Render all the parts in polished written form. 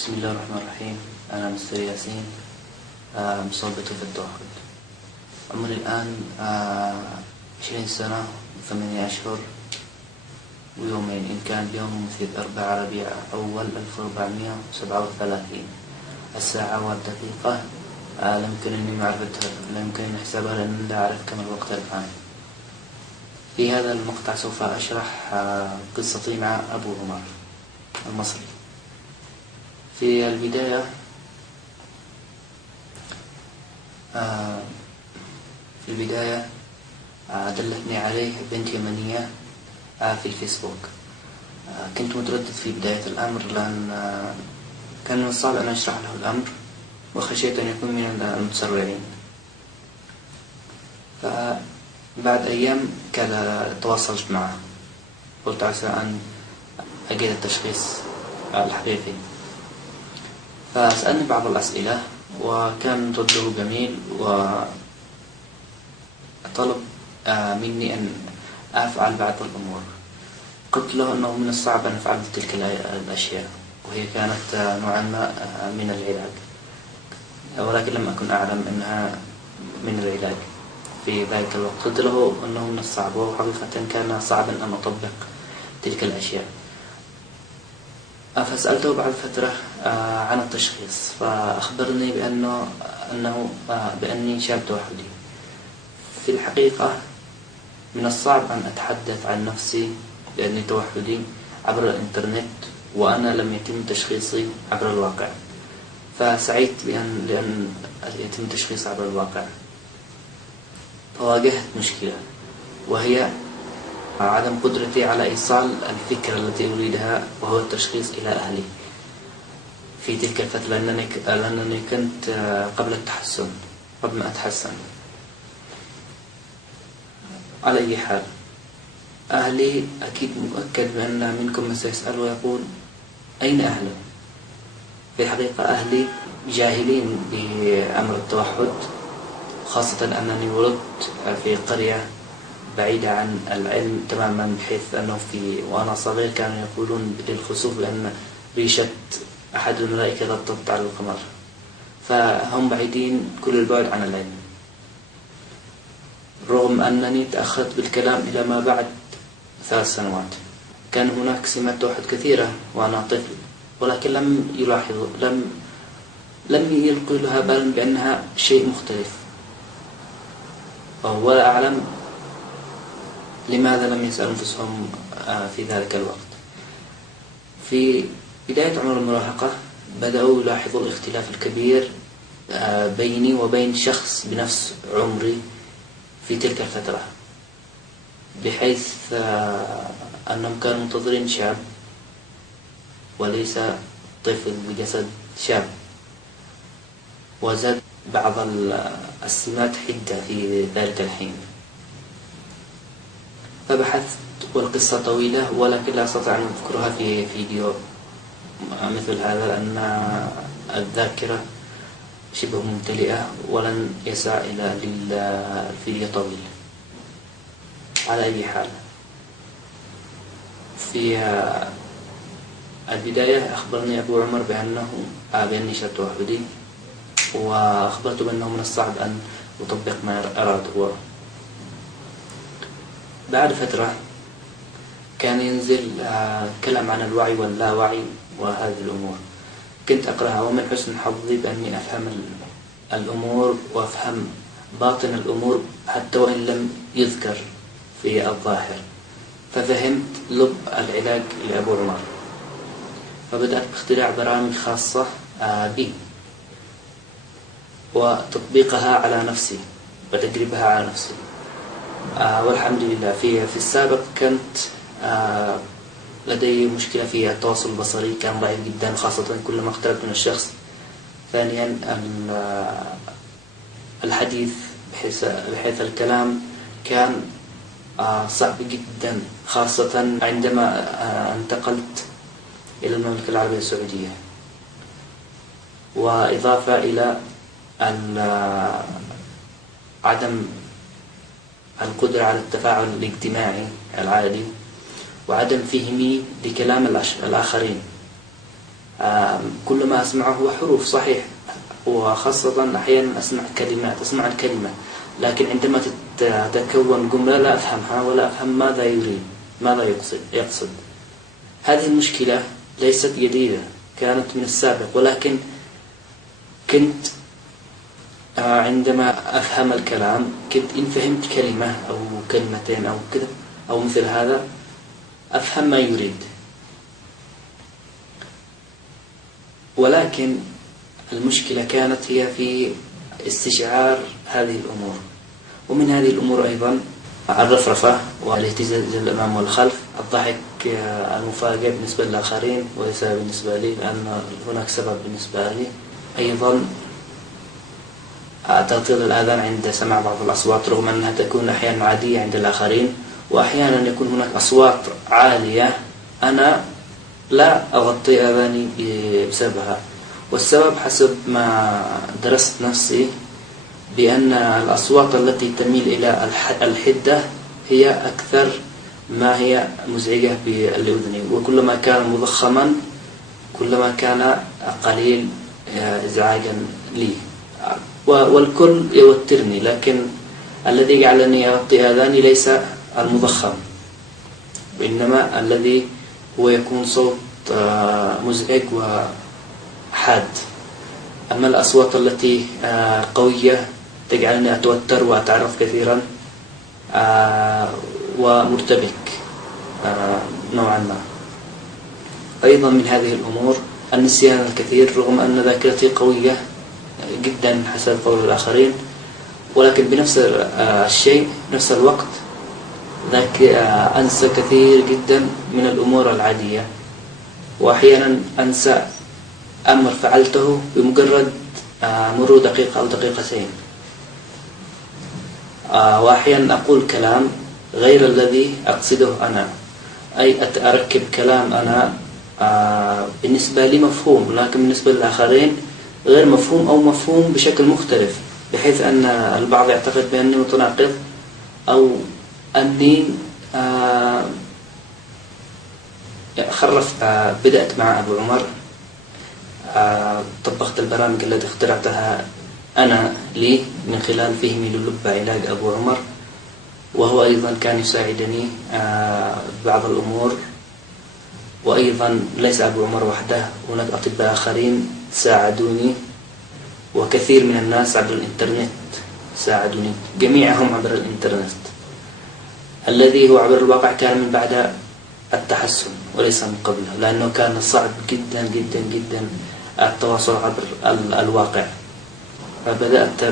بسم الله الرحمن الرحيم. أنا مستر ياسين، مصابة في التوحد. عمري الآن 20 سنة و8 أشهر ويومين. إن كان اليوم في 4 ربيع أول 1437. الساعة والدقيقة لا يمكنني معرفتها، لا يمكنني حسابها لأن لا أعرف كم الوقت الآن. في هذا المقطع سوف أشرح قصتي مع أبو عمر المصري. في البداية دلتني عليه بنت يمنية في الفيسبوك. كنت متردد في بداية الأمر لأن كان من الصعب أن أشرح له الأمر، وخشيت أن يكون من المتسرعين. فبعد أيام تواصلت معه، قلت عسى أن أجد التشخيص الحقيقي. فسألني بعض الأسئلة وكان رده جميل، وطلب مني أن أفعل بعض الأمور. قلت له أنه من الصعب أن أفعل تلك الأشياء، وهي كانت نوعا ما من العلاج، ولكن لم أكن أعلم أنها من العلاج في ذلك الوقت. قلت له أنه من الصعب، وحقيقة كان صعبا أن أطبق تلك الأشياء. فسألته بعد فترة عن التشخيص، فأخبرني بأني شاب توحدي. في الحقيقة من الصعب أن أتحدث عن نفسي بأني توحدي عبر الإنترنت، وأنا لم يتم تشخيصي عبر الواقع. فسعيت لأن يتم تشخيص عبر الواقع. فواجهت مشكلة، وهي عدم قدرتي على إيصال الفكرة التي أريدها، وهو التشخيص إلى أهلي في تلك الفترة، لأنني كنت قبل ما أتحسن. على أي حال، أهلي أكيد مؤكد بأن منكم من سيسأل ويقول أين أهله؟ في الحقيقة أهلي جاهلين بأمر التوحد، خاصة أنني ولدت في قرية بعيدة عن العلم تماما، بحيث أنه وأنا صغير كانوا يقولون للخسوف بأن ريشة أحد الملائكة غطت على القمر. فهم بعيدين كل البعد عن العلم، رغم أنني تأخرت بالكلام إلى ما بعد 3 سنوات. كان هناك سمات توحد كثيرة وأنا طفل، ولكن لم يلاحظوا، لم يلقوا لها بالا بأنها شيء مختلف، ولا أعلم لماذا لم يسألوا أنفسهم في ذلك الوقت. في بداية عمر المراهقة بدأوا يلاحظوا الاختلاف الكبير بيني وبين شخص بنفس عمري في تلك الفترة، بحيث أنهم كانوا منتظرين شاب وليس طفل بجسد شاب. وزاد بعض السمات حدة في ذلك الحين. فبحثت، والقصة طويلة ولكن لا أستطيع أن أذكرها في فيديو مثل هذا، لأن الذاكرة شبه ممتلئة ولن يسع إلى الفيديو طويل. على أي حال، في البداية أخبرني أبو عمر بأني شاب توحدي، وأخبرته بأنه من الصعب أن أطبق ما أراد هو. بعد فترة كان ينزل كلام عن الوعي واللاوعي وهذه الأمور، كنت أقرأها، ومن حسن حظي بأني أفهم الأمور وأفهم باطن الأمور حتى وإن لم يذكر في الظاهر. ففهمت لب العلاج لأبو عمر، فبدأت باختراع برامج خاصة بي وتطبيقها على نفسي وتجربها على نفسي. والحمد لله. في السابق كنت لدي مشكلة في التواصل البصري، كان ضعيف جدا، خاصة كلما اقتربت من الشخص. ثانيا الحديث بحيث الكلام كان صعب جدا، خاصة عندما انتقلت إلى المملكة العربية السعودية. وإضافة إلى عدم القدرة على التفاعل الاجتماعي العادي، وعدم فهمي لكلام الآخرين. كل ما أسمعه هو حروف صحيح، وخاصة أحيانا أسمع كلمات، أسمع الكلمة، لكن عندما تتكون جملة لا أفهمها ولا أفهم ماذا يريد، ماذا يقصد. هذه المشكلة ليست جديدة، كانت من السابق، ولكن كنت عندما أفهم الكلام كنت إن فهمت كلمة أو كلمتين أو كذا أو مثل هذا أفهم ما يريد. ولكن المشكلة كانت هي في استشعار هذه الأمور. ومن هذه الأمور أيضا الرفرفة والاهتزاز الأمام والخلف، الضحك المفاجئ بالنسبة للآخرين وليس بالنسبة لي، لأن هناك سبب بالنسبة لي. أيضا تغطية الآذان عند سماع بعض الأصوات، رغم أنها تكون أحيانا عادية عند الآخرين، وأحيانا يكون هناك أصوات عالية أنا لا أغطي آذاني بسببها. والسبب حسب ما درست نفسي بأن الأصوات التي تميل إلى الحدة هي أكثر ما هي مزعجة بالأذن، وكلما كان مضخما كلما كان قليل إزعاجا لي، والكل يوترني. لكن الذي يجعلني أغطي آذاني ليس المضخم، وإنما الذي هو يكون صوت مزعج وحاد. أما الأصوات التي قوية تجعلني أتوتر وأتعرف كثيرا ومرتبك نوعا ما. أيضا من هذه الأمور النسيان الكثير، رغم أن ذاكرتي قوية جدا حسب قول الآخرين، ولكن بنفس الشيء نفس الوقت أنسى كثير جدا من الأمور العادية، وأحيانا أنسى أمر فعلته بمجرد مرور دقيقة أو دقيقتين، وأحيانا أقول كلام غير الذي أقصده أنا، أي أركب كلام أنا بالنسبة لي مفهوم، لكن بالنسبة للآخرين غير مفهوم أو مفهوم بشكل مختلف، بحيث أن البعض يعتقد بأني متناقض أو أني خرفت. بدأت مع أبو عمر، طبقت البرامج التي اخترعتها أنا لي من خلال فهمي للب علاج أبو عمر، وهو أيضا كان يساعدني بعض الأمور. وأيضا ليس أبو عمر وحده، هناك أطباء آخرين ساعدوني، وكثير من الناس عبر الإنترنت ساعدوني، جميعهم عبر الإنترنت، الذي هو عبر الواقع كان من بعد التحسن وليس من قبله، لأنه كان صعب جدا جدا جدا التواصل عبر الواقع. فبدأت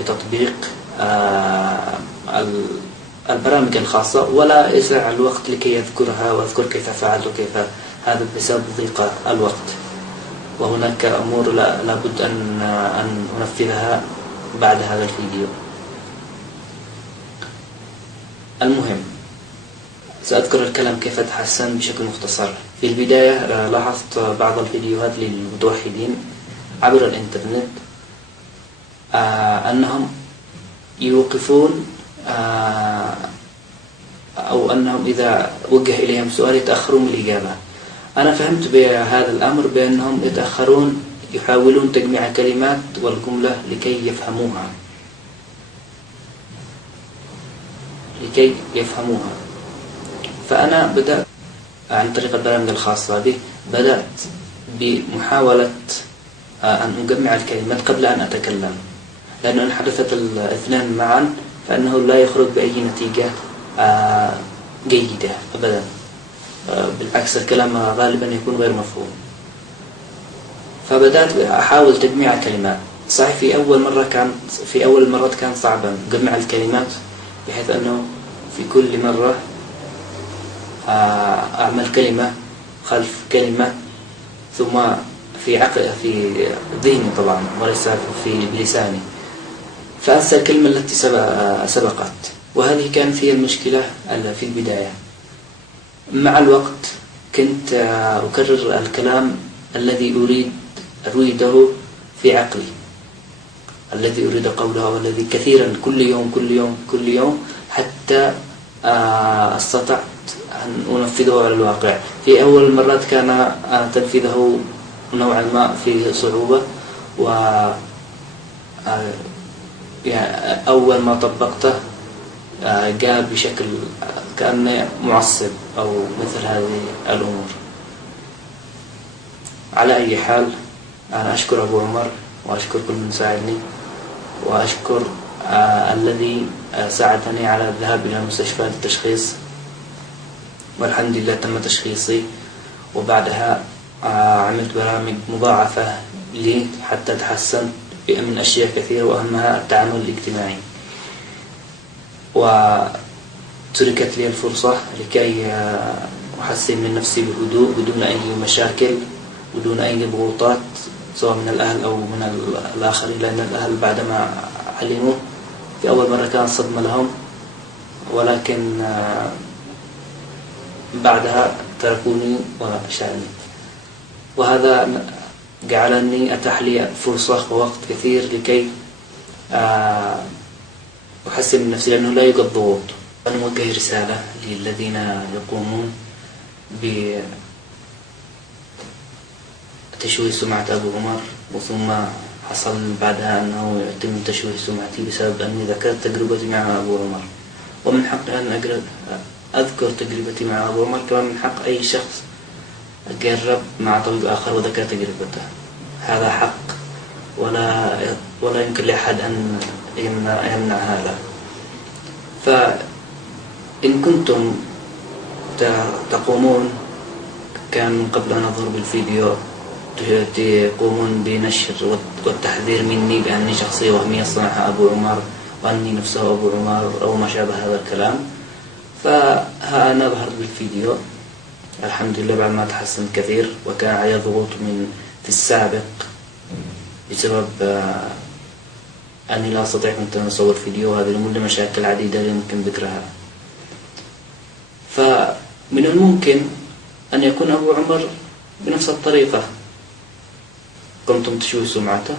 بتطبيق البرامج الخاصة، ولا يسع الوقت لكي يذكرها وأذكر كيف فعلت وكيف، هذا بسبب ضيق الوقت، وهناك أمور لابد أن أنفذها بعد هذا الفيديو. المهم سأذكر الكلام كيف أتحسن بشكل مختصر. في البداية لاحظت بعض الفيديوهات للمتوحدين عبر الإنترنت أنهم يوقفون أو أنهم إذا وجه إليهم سؤال يتأخرون بالإجابة. أنا فهمت بهذا الأمر بأنهم يتأخرون، يحاولون تجميع كلمات والجملة لكي يفهموها. فأنا بدأت عن طريق البرامج الخاصة به، بدأت بمحاولة أن أجمع الكلمات قبل أن أتكلم، لأنه إن حدثت الاثنان معا فإنه لا يخرج بأي نتيجة جيدة أبدا، بالعكس الكلام غالبا يكون غير مفهوم. فبدأت أحاول تجميع كلمات. صحيح في أول المرات كان صعبا جمع الكلمات، بحيث أنه في كل مرة أعمل كلمة خلف كلمة، ثم في ذهني طبعا وليس بلساني، فأنسى الكلمة التي سبقت. وهذه كانت هي المشكلة في البداية. مع الوقت كنت أكرر الكلام الذي أريده في عقلي، الذي أريد قوله، والذي كثيرا كل يوم حتى استطعت أن أنفذه على الواقع. في أول المرات كان تنفيذه نوعا ما فيه صعوبة، و يعني أول ما طبقته جاء بشكل كأنه معصب أو مثل هذه الأمور. على أي حال، أنا أشكر أبو عمر وأشكر كل من ساعدني، وأشكر الذي ساعدني على الذهاب إلى المستشفى للتشخيص، والحمد لله تم تشخيصي. وبعدها عملت برامج مضاعفة لي حتى تحسنت من أشياء كثيرة، وأهمها التعامل الاجتماعي. وتركت لي الفرصة لكي أحسن من نفسي بهدوء بدون أي مشاكل، بدون أي ضغوطات سواء من الأهل أو من الآخرين، لأن الأهل بعدما علموا في أول مرة كان صدمة لهم، ولكن بعدها تركوني وشأني. وهذا جعلني أتاح لي فرصة ووقت كثير لكي أحسن من نفسي، لأنه لا يوجد ضغوط. أنا أوجه رسالة للذين يقومون بتشويه سمعة أبو عمر، وثم حصل بعدها أنه يتم تشويه سمعتي بسبب أني ذكرت تجربتي مع أبو عمر. ومن حق أن أذكر تجربتي مع أبو عمر، كما من حق أي شخص أجرب مع طبيب آخر وذكر تجربته. هذا حق، ولا يمكن لأحد أن يمنع هذا. فإن كنتم تقومون، كان من قبل أن أظهر بالفيديو تقومون بنشر والتحذير مني بأني شخصية وهمية صنعها أبو عمر، وأني نفسه أبو عمر أو ما شابه هذا الكلام، فها أنا ظهرت بالفيديو الحمد لله بعد ما تحسنت كثير. وكان علي ضغوط في السابق بسبب أني لا أستطيع كنت أن أصور فيديو، هذه الأمور لمشاكل عديدة يمكن ذكرها. فمن الممكن أن يكون أبو عمر بنفس الطريقة كنتم تشوه سمعته،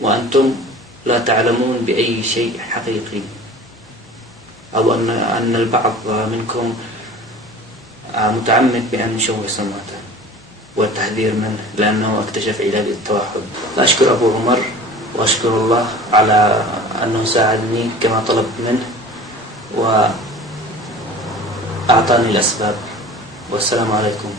وأنتم لا تعلمون بأي شيء حقيقي، أو أن البعض منكم متعمد بأن يشوه سمعته والتحذير منه لأنه اكتشف علاج التوحد. أشكر أبو عمر وأشكر الله على أنه ساعدني كما طلبت منه وأعطاني الأسباب. والسلام عليكم.